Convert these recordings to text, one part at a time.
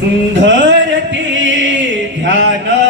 સુંદરતી ધ્યાન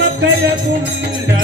మకయకుండా